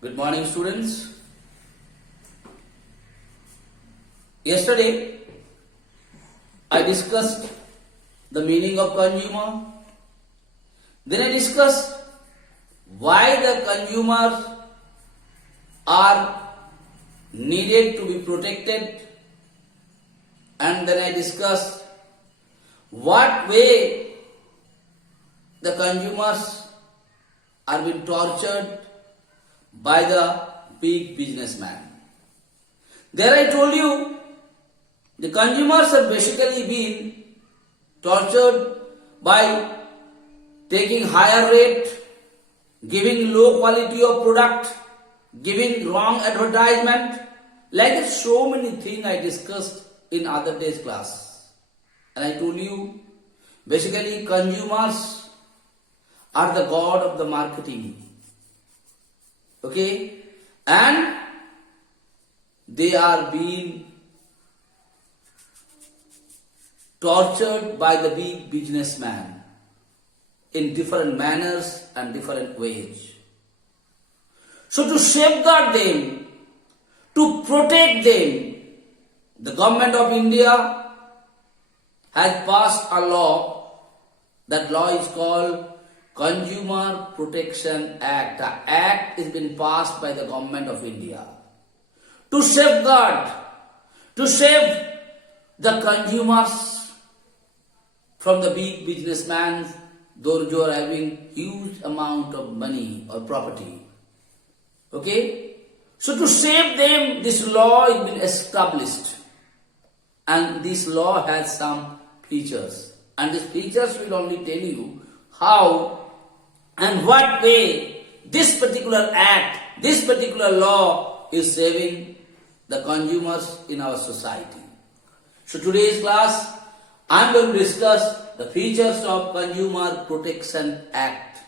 Good morning, students. Yesterday, I discussed the meaning of consumer. Then I discussed why the consumers are needed to be protected. And then I discussed what way the consumers are being tortured by the big businessman. There I told you the consumers have basically been tortured by taking higher rate, giving low quality of product, giving wrong advertisement, like so many things I discussed in other days class. And I told you basically consumers are the god of the marketing. Okay? And they are being tortured by the big businessman in different manners and different ways. So to safeguard them, to protect them, the government of India has passed a law. That law is called Consumer Protection Act. The act has been passed by the government of India to safeguard, to save the consumers from the big businessmen, those who are having huge amount of money or property. Okay? So to save them, this law has been established. And this law has some features. And these features will only tell you how and what way this particular act, this particular law is saving the consumers in our society. So today's class, I am going to discuss the features of Consumer Protection Act.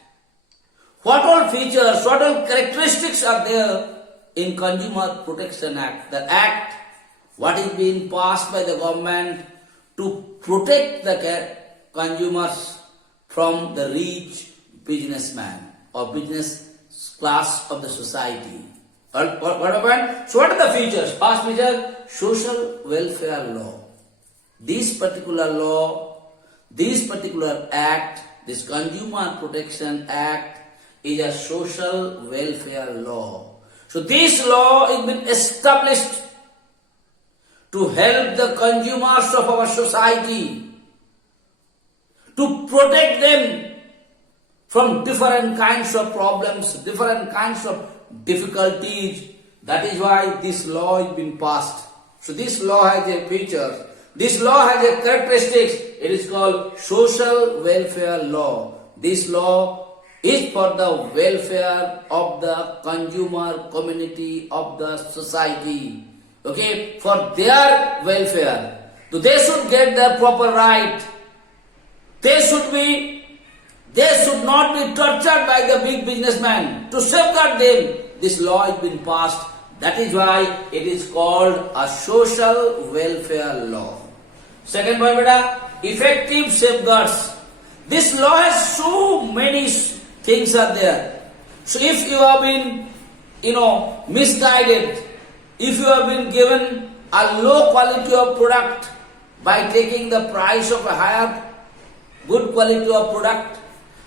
What all features, what all characteristics are there in Consumer Protection Act? The act, what is being passed by the government to protect the consumers from the rich businessman or business class of the society. What happened? So what are the features? First feature, social welfare law. This particular law, this particular act, this Consumer Protection Act is a social welfare law. So this law has been established to help the consumers of our society, to protect them from different kinds of problems, different kinds of difficulties. That is why this law has been passed. So this law has a feature. This law has a characteristics. It is called social welfare law. This law is for the welfare of the consumer community of the society. Okay, for their welfare. So they should get their proper right. They should not be tortured by the big businessman. To safeguard them, this law has been passed. That is why it is called a social welfare law. Second point, beta, effective safeguards. This law has so many things are there. So if you have been, misguided, if you have been given a low quality of product by taking the price of a higher good quality of product,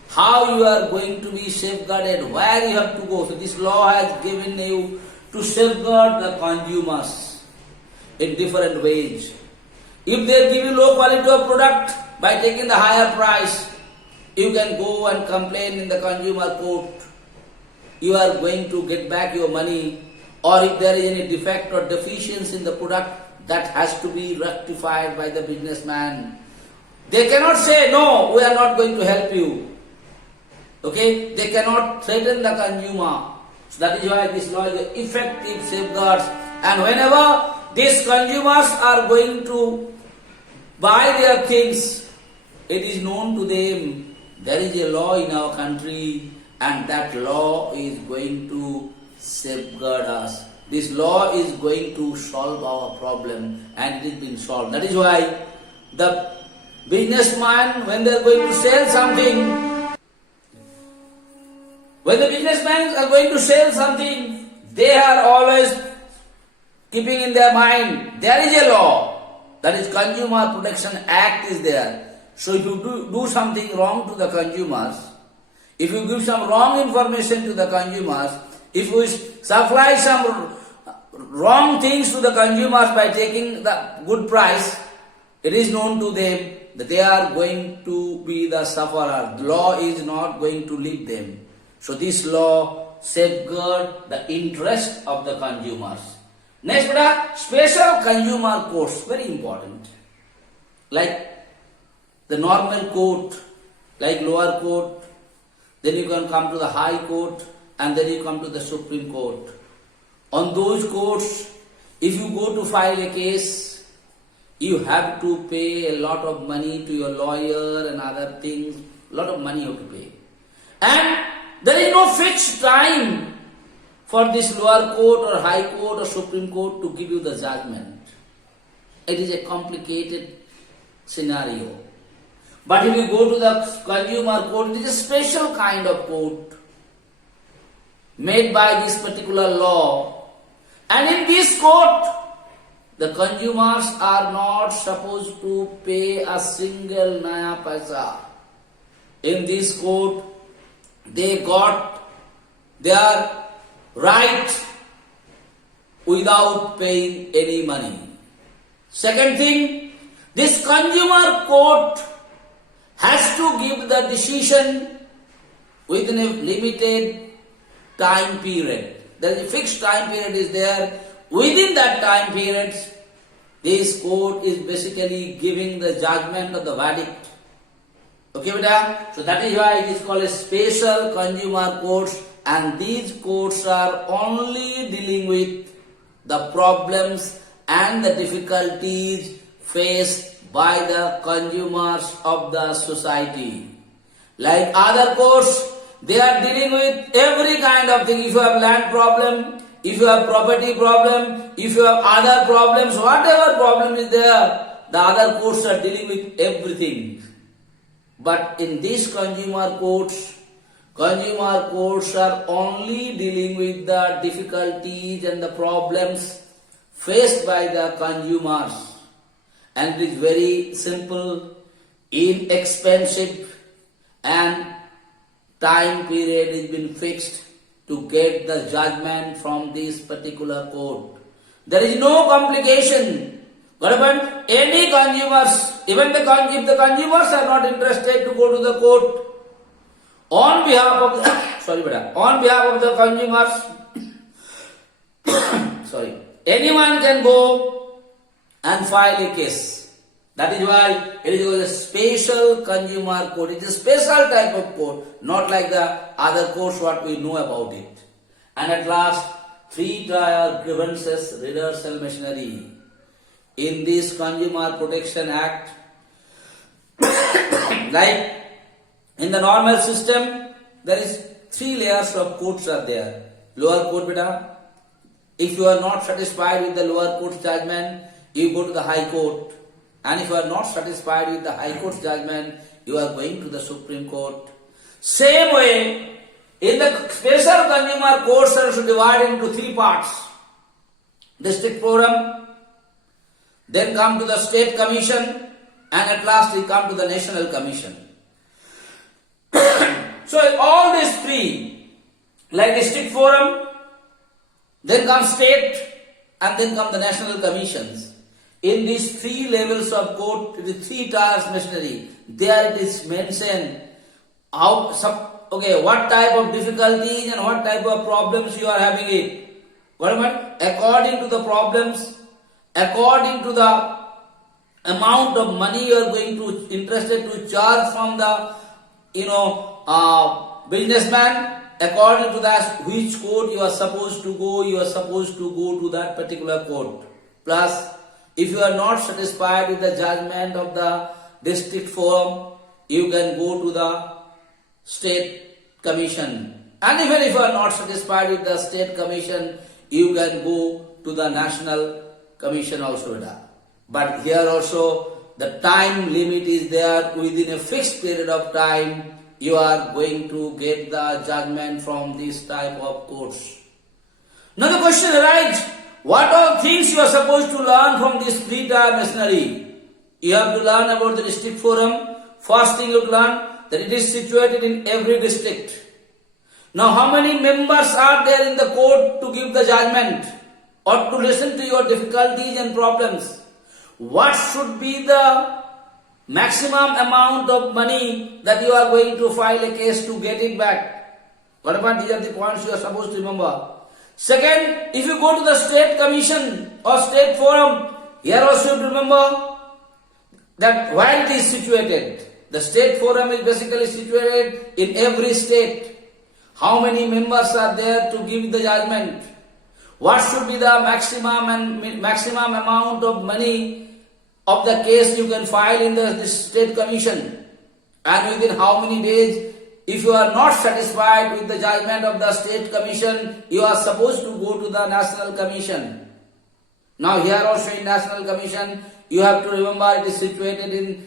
how you are going to be safeguarded, where you have to go. So this law has given you to safeguard the consumers in different ways. If they give you low quality of product by taking the higher price, you can go and complain in the consumer court. You are going to get back your money. Or if there is any defect or deficiency in the product, that has to be rectified by the businessman. They cannot say, no, we are not going to help you. Okay? They cannot threaten the consumer. So that is why this law is effective safeguards. And whenever these consumers are going to buy their things, it is known to them there is a law in our country and that law is going to safeguard us. This law is going to solve our problem and it has been solved. That is why the businessman, when they are going to sell something, when the businessmen are going to sell something, they are always keeping in their mind, there is a law, that is Consumer Protection Act is there. So if you do something wrong to the consumers, if you give some wrong information to the consumers, if you supply some wrong things to the consumers by taking the good price, it is known to them that they are going to be the sufferer. The law is not going to leave them. So this law safeguard the interest of the consumers. Next, special consumer courts, very important. Like the normal court, like lower court, then you can come to the high court, and then you come to the Supreme Court. On those courts, if you go to file a case, you have to pay a lot of money to your lawyer and other things, a lot of money you have to pay. And there is no fixed time for this lower court or high court or Supreme Court to give you the judgment. It is a complicated scenario. But if you go to the consumer court, it is a special kind of court made by this particular law. And in this court, the consumers are not supposed to pay a single naya paisa. In this court, they got their right without paying any money. Second thing, this consumer court has to give the decision within a limited time period. There is a fixed time period is there. Within that time period, this court is basically giving the judgment of the verdict. Okay, beta? So that is why it is called a special consumer courts, and these courts are only dealing with the problems and the difficulties faced by the consumers of the society. Like other courts, they are dealing with every kind of thing. If you have land problem, if you have property problem, if you have other problems, whatever problem is there, the other courts are dealing with everything. But in these consumer courts are only dealing with the difficulties and the problems faced by the consumers. And it is very simple, inexpensive, and time period has been fixed to get the judgment from this particular court. There is no complication. What happened? Any consumers, even if the consumers are not interested to go to the court, on behalf of the, on behalf of the consumers, anyone can go and file a case. That is why it is a special consumer court. It is a special type of court, not like the other courts what we know about it. And at last, 3-tier grievances reversal machinery. In this Consumer Protection Act, like in the normal system, there is 3 layers of courts are there. Lower court, beta. If you are not satisfied with the lower court's judgment, you go to the high court. And if you are not satisfied with the high court's judgment, you are going to the Supreme Court. Same way, in the special consumer courts are divided into 3 parts. District forum, then come to the state commission, and at last we come to the national commission. So all these 3, like district forum, then come state, and then come the national commissions. In these 3 levels of court, it is 3 tiers machinery. There it is mentioned what type of difficulties and what type of problems you are having it. According to the problems, according to the amount of money you are going to interested to charge from the businessman, according to that which court you are supposed to go to that particular court. Plus, if you are not satisfied with the judgment of the district forum, you can go to the state commission. And even if you are not satisfied with the state commission, you can go to the national commission also. But here also the time limit is there. Within a fixed period of time, you are going to get the judgment from this type of courts. Now the question arises, what all things you are supposed to learn from this three-tier machinery? You have to learn about the district forum. First thing you have to learn that it is situated in every district. Now how many members are there in the court to give the judgment or to listen to your difficulties and problems? What should be the maximum amount of money that you are going to file a case to get it back? What about these are the points you are supposed to remember. Second, if you go to the state commission or state forum, here also you have to remember that where it is situated. The state forum is basically situated in every state. How many members are there to give the judgment? What should be the maximum amount of money of the case you can file in the state commission? And within how many days, if you are not satisfied with the judgment of the state commission, you are supposed to go to the national commission. Now here also in national commission, you have to remember it is situated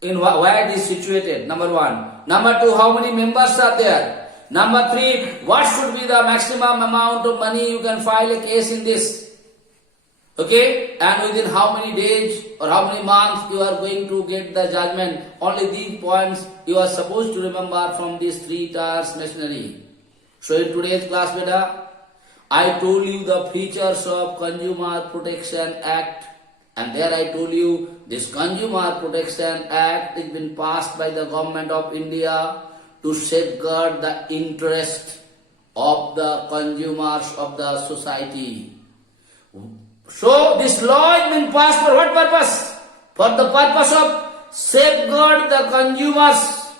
in where it is situated, number one. Number two, how many members are there? Number three, what should be the maximum amount of money you can file a case in this? Okay, and within how many days or how many months you are going to get the judgment. Only these points you are supposed to remember from these three tiers machinery. So in today's class, beta, I told you the features of Consumer Protection Act, and there I told you this Consumer Protection Act has been passed by the government of India to safeguard the interest of the consumers of the society. So this law has been passed for what purpose? For the purpose of safeguard the consumers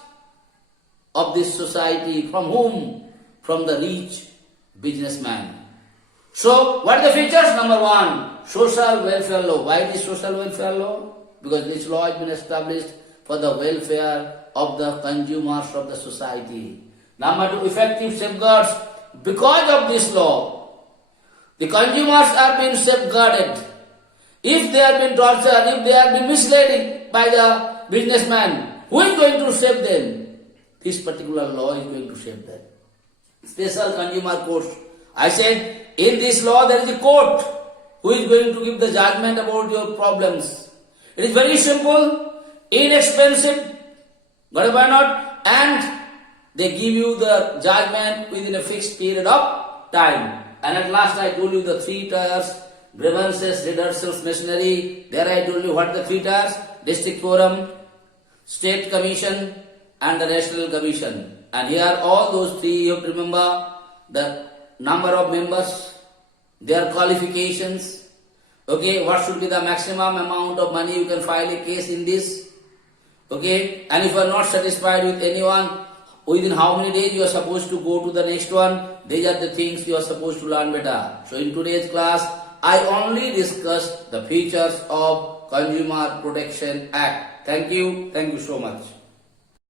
of this society. From whom? From the rich businessman. So what are the features? Number one, social welfare law. Why this social welfare law? Because this law has been established for the welfare of the consumers of the society. Number two, effective safeguards. Because of this law, the consumers are being safeguarded. If they have been tortured, if they have been misled by the businessman, who is going to save them? This particular law is going to save them. Special consumer courts. I said, in this law there is a court who is going to give the judgment about your problems. It is very simple, inexpensive, but why not? And they give you the judgment within a fixed period of time. And at last I told you the three tiers, grievances, redressals, machinery. There I told you what the three tiers, district forum, state commission and the national commission. And here all those three you have to remember the number of members, their qualifications, okay, what should be the maximum amount of money you can file a case in this. Okay, and if you are not satisfied with anyone, within how many days you are supposed to go to the next one? These are the things you are supposed to learn better. So in today's class, I only discussed the features of Consumer Protection Act. Thank you so much.